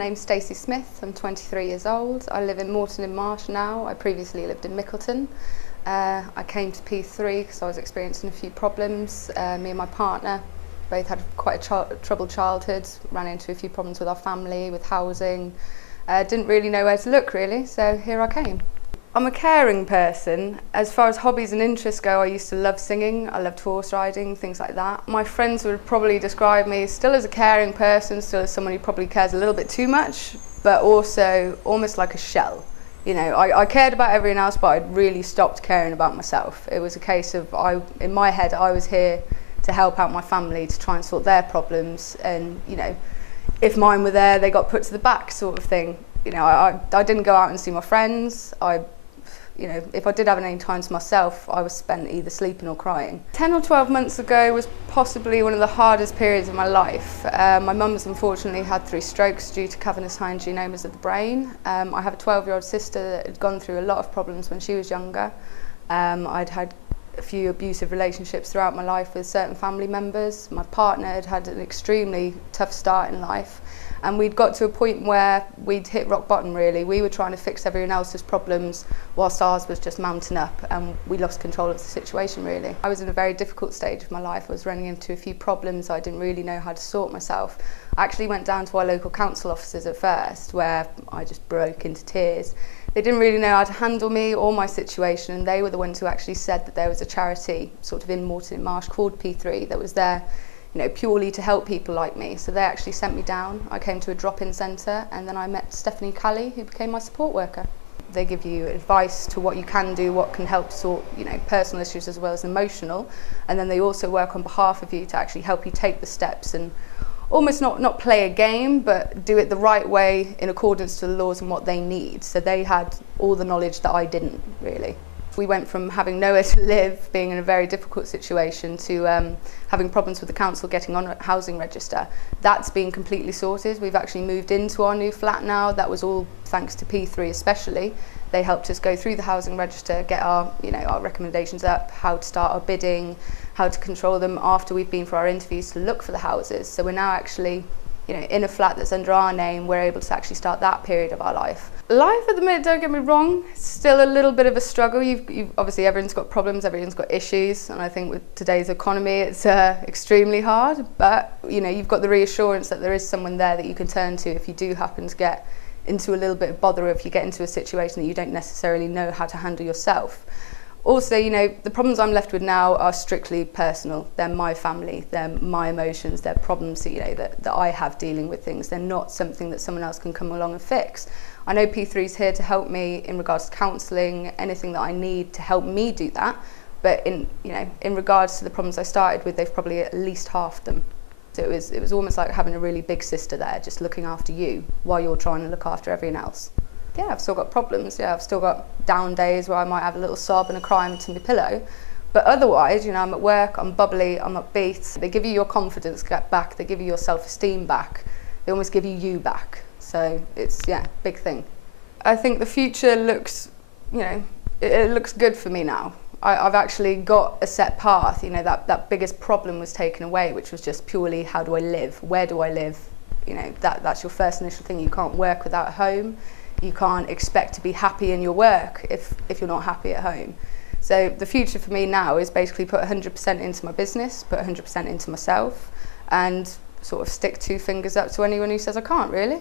name's Stacey Smith, I'm 23 years old. I live in Moreton-in-Marsh now. I previously lived in Mickleton. I came to P3 because I was experiencing a few problems. Me and my partner both had quite a troubled childhood, ran into a few problems with our family, with housing. Didn't really know where to look really, so here I came. I'm a caring person. As far as hobbies and interests go, I used to love singing, I loved horse riding, things like that. My friends would probably describe me still as a caring person, still as someone who probably cares a little bit too much, but also almost like a shell. You know, I cared about everyone else, but I'd really stopped caring about myself. It was a case of, in my head, I was here to help out my family, to try and sort their problems, and, you know, if mine were there, they got put to the back sort of thing. You know, I didn't go out and see my friends. You know, if I did have any time to myself, I was spent either sleeping or crying. 10 or 12 months ago was possibly one of the hardest periods of my life. My mum's unfortunately had 3 strokes due to cavernous hyangiomas of the brain. I have a 12-year-old sister that had gone through a lot of problems when she was younger. I'd had a few abusive relationships throughout my life with certain family members. My partner had had an extremely tough start in life. And we'd got to a point where we'd hit rock bottom really. We were trying to fix everyone else's problems whilst ours was just mounting up, and we lost control of the situation really. I was in a very difficult stage of my life. I was running into a few problems. I didn't really know how to sort myself. I actually went down to our local council offices at first, where I just broke into tears. They didn't really know how to handle me or my situation, and they were the ones who actually said that there was a charity sort of in Moreton-in-Marsh called P3 that was there, you know, purely to help people like me. So they actually sent me down. I came to a drop-in centre, and then I met Stephanie Callie, who became my support worker. They give you advice to what you can do, what can help sort, you know, personal issues as well as emotional, and then they also work on behalf of you to actually help you take the steps and almost not play a game, but do it the right way in accordance to the laws and what they need. So they had all the knowledge that I didn't really. We went from having nowhere to live, being in a very difficult situation, to having problems with the council getting on a housing register. That's been completely sorted. We've actually moved into our new flat now. That was all thanks to P3 especially. They helped us go through the housing register, get our, you know, our recommendations up, how to start our bidding, how to control them after we've been for our interviews to look for the houses. So we're now actually, you know, in a flat that's under our name. We're able to actually start that period of our life. Life at the minute, don't get me wrong, it's still a little bit of a struggle. You've obviously everyone's got problems, everyone's got issues, and I think with today's economy it's extremely hard, but you know, you've got the reassurance that there is someone there that you can turn to if you do happen to get into a little bit of bother, or if you get into a situation that you don't necessarily know how to handle yourself. Also, you know, the problems I'm left with now are strictly personal. They're my family, they're my emotions, they're problems that, you know, that I have dealing with things. They're not something that someone else can come along and fix. I know P3's here to help me in regards to counselling, anything that I need to help me do that. But in regards to the problems I started with, they've probably at least halved them. So it was almost like having a really big sister there, just looking after you while you're trying to look after everyone else. Yeah, I've still got problems. Yeah, I've still got down days where I might have a little sob and a cry into my pillow. But otherwise, you know, I'm at work, I'm bubbly, I'm upbeat. They give you your confidence back, they give you your self-esteem back. They almost give you back. So it's, yeah, big thing. I think the future looks, you know, it looks good for me now. I've actually got a set path. You know, that biggest problem was taken away, which was just purely how do I live? Where do I live? You know, that's your first initial thing. You can't work without a home. You can't expect to be happy in your work if you're not happy at home. So the future for me now is basically put 100% into my business, put 100% into myself, and sort of stick 2 fingers up to anyone who says I can't really.